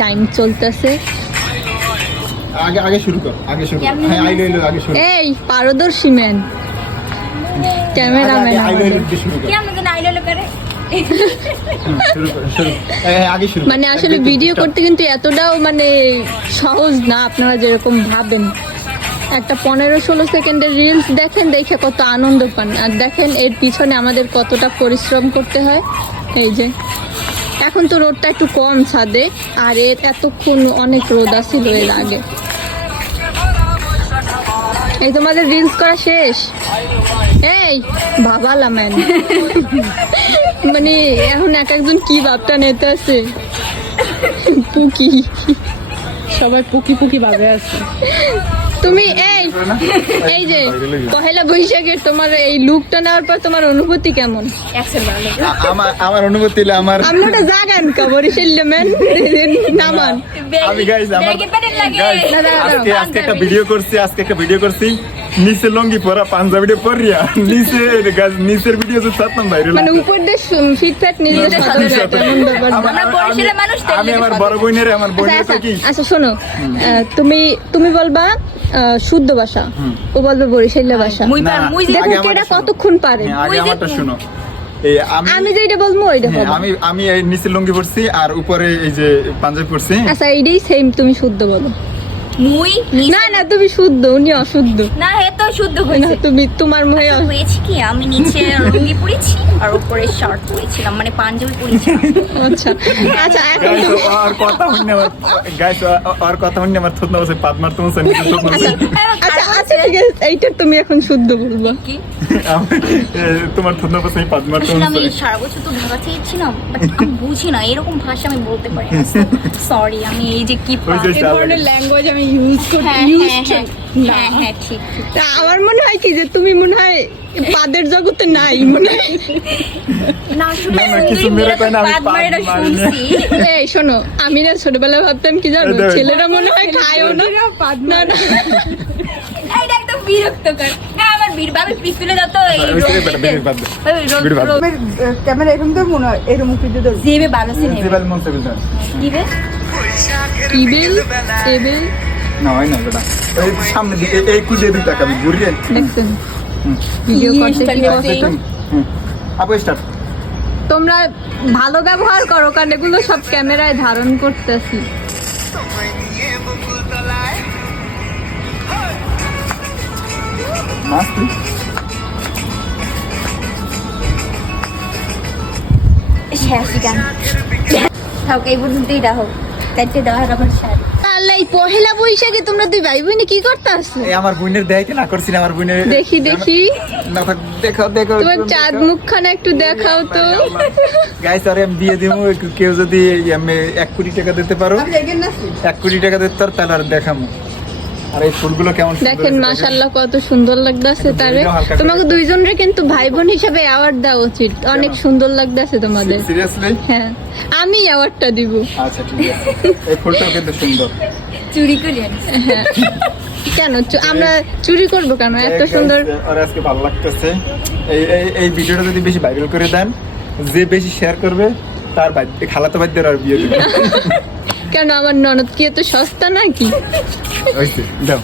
Time চলতেছে। আগে আগে শুরু কর, আগে শুরু কর। হ্যাঁ আই লইলো আগে শুরু। এই পারদর্শী ম্যান ক্যামেরাম্যান আই লইলো শুরু কর। কি আমাদের আইডল করে শুরু কর, শুরু। হ্যাঁ আগে শুরু কর। মানে আসলে ভিডিও করতে কিন্তু এতটাও মানে সহজ না আপনারা যেরকম ভাবেন। একটা 15-16 সেকেন্ডের রিলস দেখেন, দেখে কত আনন্দ পান, আর দেখেন এর পিছনে আমাদের কতটা পরিশ্রম করতে হয়। এই যে এখন তো রোদটা একটু কম ছাদে, আর এতক্ষণ অনেক রোদ আসছিল এর আগে। এই তোমাদের রিলস করা শেষ? এই ভাবালা ম্যান মানে এখন এক একজন কি ভাবটা নিতে আছে। পুকি সবাই পুকি পুকি ভাবে আছে। তুমি এই যে পহেলা বৈশাখের তোমার এই লুকটা নেওয়ার পর তোমার অনুভূতি কেমন? আমার অনুভূতি হলো আমার আমরা জাগান বরিশাল ম্যান নামান। আমি গাইস আমার আজকে একটা ভিডিও করছি নিচে লঙ্গি পরা পাঞ্জাবিটা পরিয়া নিচের ভিডিও তো সাতনাম ভাইরাল মানে উপর দিয়ে ফিটফাট নিজের সাথে এমন ব্যাপার না। আমরা বরিশালের মানুষ তো আমি আমার বড় বোনের আমার বোনের কি আচ্ছা শোনো, তুমি বলবা শুদ্ধ ভাষা, ও বলবে বরিশাল ভাষা। দেখো কেডা কতক্ষণ পারে। আগে আমারটা শুনো। আমি যেটা বলবো ওইটা হবে। আমি এই নিচে লুঙ্গি পরছি আর উপরে এই যে পাঞ্জাবি পরছি। আচ্ছা এইটাই সেম, তুমি শুদ্ধ বলো। না তুমি শুদ্ধ, উনি অশুদ্ধ। না হে তো শুদ্ধ না হয়েছে। তুমি তোমার মুখে হয়েছে কি আমি নিচে লুঙ্গি পরেছি আর উপরে শার্ট পরেছিলাম, মানে পাঞ্জাবি পরেছিলাম। আচ্ছা আচ্ছা এখন গাইস তুমি আর কথা হইনি আমার গাইস আর কথা হইনি আমার থুতনা বসে পাদ মারতে মন নিচে থুতনা বসে আচ্ছা ঠিক আছে, এইটা তুমি এখন শুদ্ধ বলবা। কি তোমার থুতনা বসে পাদ মারতে আসলে আমি মন সারা বছর তো ঢাকা চেয়েছিলাম, বাট আমি বুঝি না এরকম ভাষা আমি বলতে পারি না। সরি আমি এই যে কি ওই যে এই ধরনের ল্যাঙ্গুয়েজ আমি ইউজ করি। হ্যাঁ ঠিক তা আমার মনে হয় কি যে তুমি মনে হয় পাদের জগতে নাই মনে হয়। না আসলে না, কিছু মেরে কয় না, আমি পাদ মারে পাদ মারি না। শুনছি। এই শোনো, আমি না ছোটবেলায় ভাবতাম কি জানো, এই দেখো। ছেলেরা মনে হয় খায়ও না। না না এইটা একদম বিরক্তকর। না আমার বাবা পিছনে দাও তো এই ওই ছেলে বেটা বেরিয়ে বাদ দে। বেরিয়ে বাদ দে। ক্যামেরা এরকম তো মনে হয় এরকম কিছু তো জিবে ভালো সিনে জিবাল মন থেকে যান। দিবে কিবেল এবেল না হয় না বেটা এই সামনে দিকে এই কুজে দিতে টাকা আমি ঘুরিয়ে দেখছেন ভিডিও করতে কি ইনস্টাগ্রামে কষ্ট। আপু স্টার্ট তোমরা ভালো ব্যবহার করো, কারণ এগুলো সব ক্যামেরায় ধারণ করতেছি। মাস্তি শেষ গান থাক এই পর্যন্তই রাখো, চারটে দেওয়া আমার শাড়ি। তাহলে এই পহেলা বৈশাখে তোমরা দুই ভাই বোনে কি করতেছো? এই আমার বোনের দেখাইতে না করছি না আমার বোনের দেখি না থাক দেখাও তোমার চাঁদ মুখখানা একটু দেখাও তো। গাইস আরে আমি দিয়ে দিমু কেউ যদি আমি 1 কোটি টাকা দিতে পারো 1 কোটি টাকা দিতে পারো তাহলে আর দেখামু। আর এই ফুলগুলো কেমন সুন্দর দেখেন হয়েছে, মাশাআল্লাহ কত সুন্দর লাগতেছে তারে। হালকা করে তোমাকে দুইজনের কিন্তু ভাই বোন হিসেবে অ্যাওয়ার্ড দেওয়া উচিত, অনেক সুন্দর লাগতেছে তোমাদের। সিরিয়াসলি হ্যাঁ আমি অ্যাওয়ার্ডটা দিব। আচ্ছা ঠিক আছে এই ফুলটাও কিন্তু সুন্দর। চুরি করে আনছি। হ্যাঁ কেন আমরা চুরি করব কেন, এত সুন্দর। আর আজকে ভালো লাগতেছে এই এই ভিডিওটা যদি বেশি ভাইরাল করে দেন, যে বেশি শেয়ার করবে তার খালাতো ভাইদের আর বিয়ে দিবে। কেন আমার ননদ কি এত সস্তা নাকি? হইছে দাও।